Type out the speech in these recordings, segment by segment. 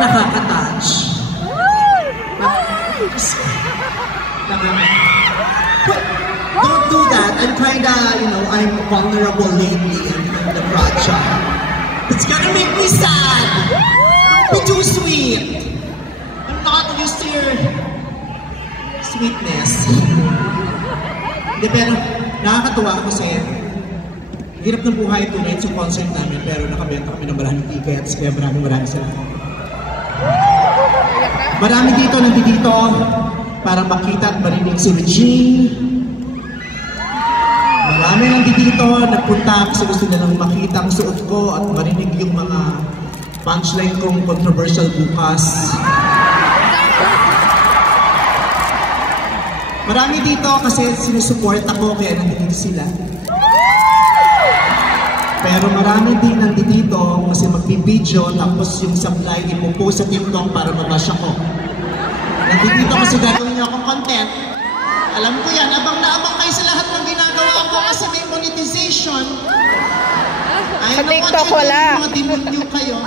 nakaka-touch. Don't do that. I'm kinda, I'm vulnerable lately in the project. It's gonna make me sad. Don't be too sweet. I'm not used to your sweetness. Hindi, pero nakakatuwa kasi hirap ng buhay tonight sa concert namin, pero nakabenta kami ng maraming tickets, kaya maraming salamat. Marami nandito para makita at marinig si Regine. Marami nandito nagpunta kasi gusto nilang makita ang suot ko at marinig yung mga punchline kong controversial bukas. Marami dito kasi sinusupport ako kaya nandito sila. Pero marami din nandito kasi magbibideo tapos yung supply ipopost sa TikTok para mabash ako. Nandito kasi gagawin niyo akong content. Alam ko yan, abang na abang kayo sa lahat ng ginagawa ko kasi may monetization. Sa TikTok wala. Mga demonyo kayo.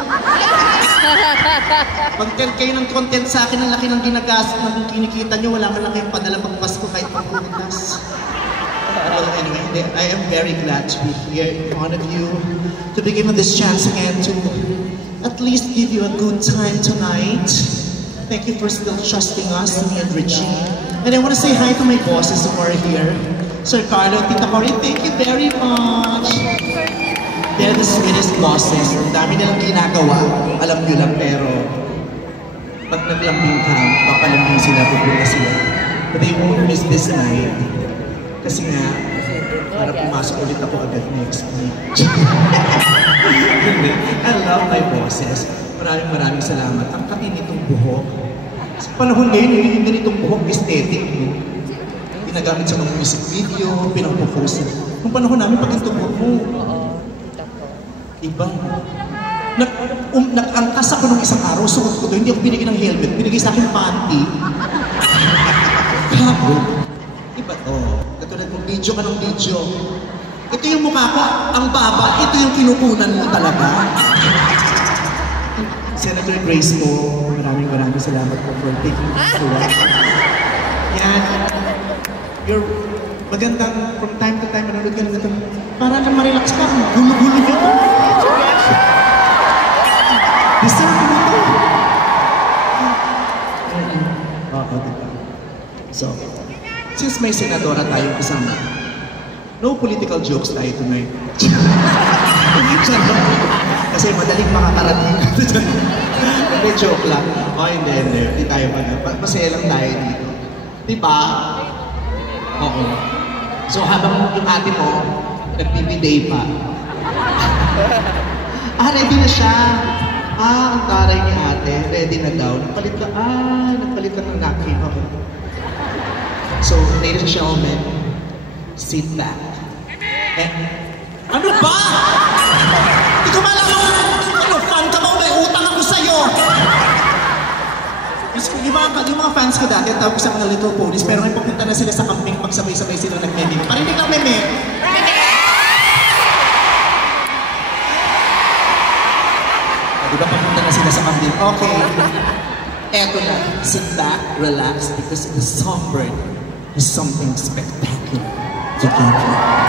Pag-tell kayo ng content sa akin, ang laki ng ginagastos na kung kinikita nyo, wala man lang kayong padala pag-Pasko kahit pag-pumuntas. Well, anyway, I am very glad to be here in front of you, to be given this chance again to at least give you a good time tonight. Thank you for still trusting us, me and Regine. And I want to say hi to my bosses who are here. Sir Carlo, Tita Cory, thank you very much. They're the sweetest bosses. Ang dami nilang ginagawa. Alam nyo lang, pero pag naglambing ka, papalambing sila, pupunta sila. But they won't miss this night. Kasi nga, para pumasok ulit ako agad next week. I love my bosses. Maraming salamat. Ang katinitong buhok. Sa panahon ngayon, yung ganitong buhok aesthetic, no? Ginagamit sa mga music video, pinang-post. Nung panahon namin, pag itong buhok mo, iba. Nag-angkas ako nung isang araw, suot ko doon, hindi ako binigyan ng helmet, binigay sa akin panty. Kako. Iba to. Katulad kung video ka ng video. Ito yung mukha ko, ang baba, ito yung kinukunan mo talaga. Senator Grace po, maraming salamat po for taking this to us. Yan. You're magandang, from time to time, manonood ka na ito. Para lang ma-relax ka, gulo-gulo nyo to. Deserve mo to. Oo, diba? So, since may senadora tayong kasama, no political jokes tayo tonight. Kasi madaling makakarating. Hindi, joke lang. O, hindi tayo masaya lang tayo dito. Diba? Oo. So, habang yung ate mo, nagbibiday pa. Ready na siya. Ang taray ni ate, ready na daw. Nagpalit ka ng napkin. So, ladies and gentlemen, sit back. Ano ba? Hindi ko malaman. Fan ka ba? May utang ako sa'yo. Yung mga fans ko dati, tawag ko sa mga Little Ponies, pero may pupunta na sila sa camping pag sabay-sabay sila nag-meme. Parang hindi kang meme. Diba papunta na sila sa camping? Okay. Eto na. Sit back, relax, because the songbird is something spectacular to give you.